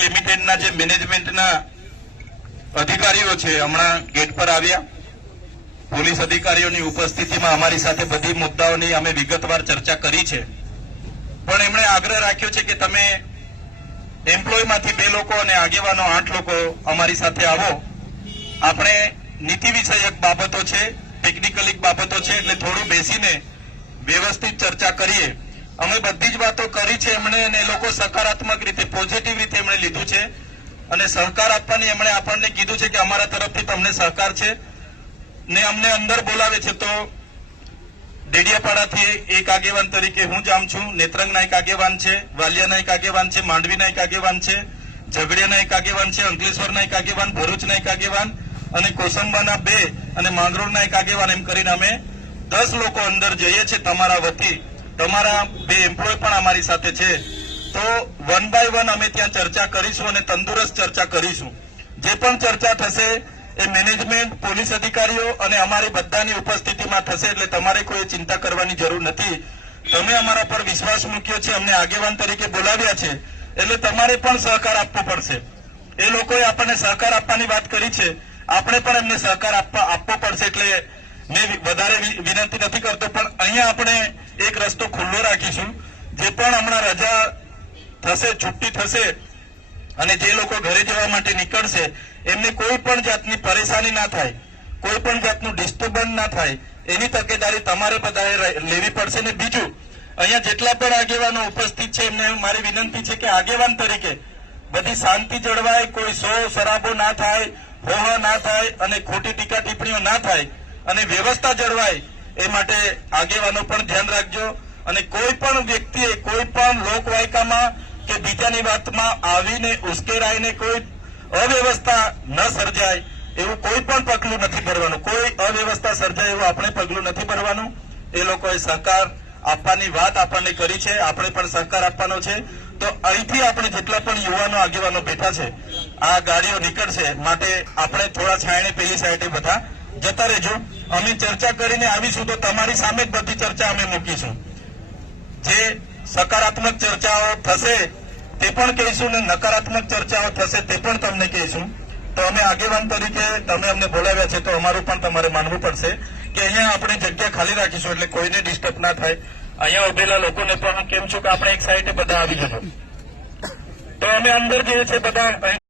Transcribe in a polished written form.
લિમિટેડના જે મેનેજમેન્ટના અધિકારીઓ છે હમણાં ગેટ પર આવ્યા. પોલીસ અધિકારીઓની ઉપસ્થિતિમાં અમારી સાથે બધી મુદ્દાઓની અમે વિગતવાર ચર્ચા કરી છે. પણ એમણે આગ્રહ રાખ્યો છે કે તમે એમ્પ્લોયમાંથી 2 લોકો અને આગેવાનો 8 લોકો અમારી સાથે આવો. આપણે નીતિ વિષયક બાબતો છે, ટેકનિકલ બાબતો છે, એટલે થોડું બેસીને વ્યવસ્થિત ચર્ચા કરીએ. અમે બધી જ વાતો કરી છે એમણે, અને એ લોકો સકારાત્મક રીતે, પોઝિટિવ રીતે એમણે લીધું છે અને સહકાર આપવાની એમણે આપણને કીધું છે કે અમારા તરફથી તમને સહકાર છે. ને અમને અંદર બોલાવે છે તો ડેડિયાપાડાથી એક આગેવાન તરીકે હું જામ છું, નેત્રંગના એક આગેવાન છે, વાલિયાના એક આગેવાન છે, માંડવીના એક આગેવાન છે, ઝઘડિયાના એક આગેવાન છે, અંકલેશ્વરના એક આગેવાન, ભરૂચના એક આગેવાન અને કોસંબાના 2 અને માંગરોળના એક આગેવાન, એમ કરીને અમે 10 લોકો અંદર જઈએ છીએ તમારા વતી. તમારા 2 એમ્પ્લોય પણ અમારી સાથે છે. તો 1 બાય 1 અમે ત્યાં ચર્ચા કરીશું અને તંદુરસ્ત ચર્ચા કરીશું. જે પણ ચર્ચા થશે એ મેનેજમેન્ટ, પોલીસ અધિકારીઓ અને અમારી બધાની ઉપસ્થિતિમાં થશે. એટલે તમારે કોઈ ચિંતા કરવાની જરૂર નથી. તમે અમારા પર વિશ્વાસ મૂક્યો છે, અમને આગેવાન તરીકે બોલાવ્યા છે, એટલે તમારે પણ સહકાર આપવો પડશે. એ લોકોએ આપણને સહકાર આપવાની વાત કરી છે, આપણે પણ એમને સહકાર આપવો પડશે. એટલે મેં વધારે વિનંતી નથી કરતો, પણ અહીંયા આપણે એક રસ્તો ખુલ્લો રાખીશું. જે પણ હમણાં રજા થશે, છુટ્ટી થશે અને જે લોકો ઘરે જવા માટે નીકળશે એમને કોઈ પણ જાતની પરેશાની ના થાય, કોઈ પણ જાતનું ડિસ્ટર્બન્સ ના થાય, એની તકેદારી તમારે બધાએ લેવી પડશે. ને બીજું, અહીંયા જેટલા પણ આગેવાનો ઉપસ્થિત છે એમને મારી વિનંતી છે કે આગેવાન તરીકે બધી શાંતિ જળવાય, કોઈ શોર શરાબો ના થાય, હોહો ના થાય અને ખોટી ટીકા ટિપ્પણીઓ ના થાય અને વ્યવસ્થા જળવાય એ માટે આગેવાનો પણ ધ્યાન રાખજો. અને કોઈ પણ વ્યક્તિએ કોઈ પણ લોકવાયકામાં કે બીજાની વાતમાં આવીને ઉશ્કેરાઈને કોઈ અવ્યવસ્થા ન સર્જાય એવું કોઈ પણ પગલું નથી ભરવાનું. કોઈ અવ્યવસ્થા સર્જાય એવું આપણે પગલું નથી ભરવાનું. એ લોકોએ સહકાર આપવાની વાત આપણને કરી છે, આપણે પણ સહકાર આપવાનો છે. તો અહીંથી આપણે જેટલા પણ યુવાનો આગેવાનો બેઠા છે, આ ગાડીઓ નીકળશે માટે આપણે થોડા છાયણે પેલી સાઈડે બધા જતા રહેજો. અમે ચર્ચા કરીને આવીશું તો તમારી સામે જ બધી ચર્ચા અમે મૂકીશું. જે સકારાત્મક ચર્ચાઓ થશે તે પણ કહીશું ને નકારાત્મક ચર્ચાઓ થશે તે પણ તમને કહીશું. તો અમે આગેવાન તરીકે તમે અમને બોલાવ્યા છે તો અમારું પણ તમારે માનવું પડશે કે અહીંયા આપણે જગ્યા ખાલી રાખીશું એટલે કોઈને ડિસ્ટર્બ ના થાય. અહીંયા ઉભેલા લોકોને પણ કેમ છું કે આપણે એક સાઈડે બધા આવી જજો. તો અમે અંદર જઈએ છીએ બધા.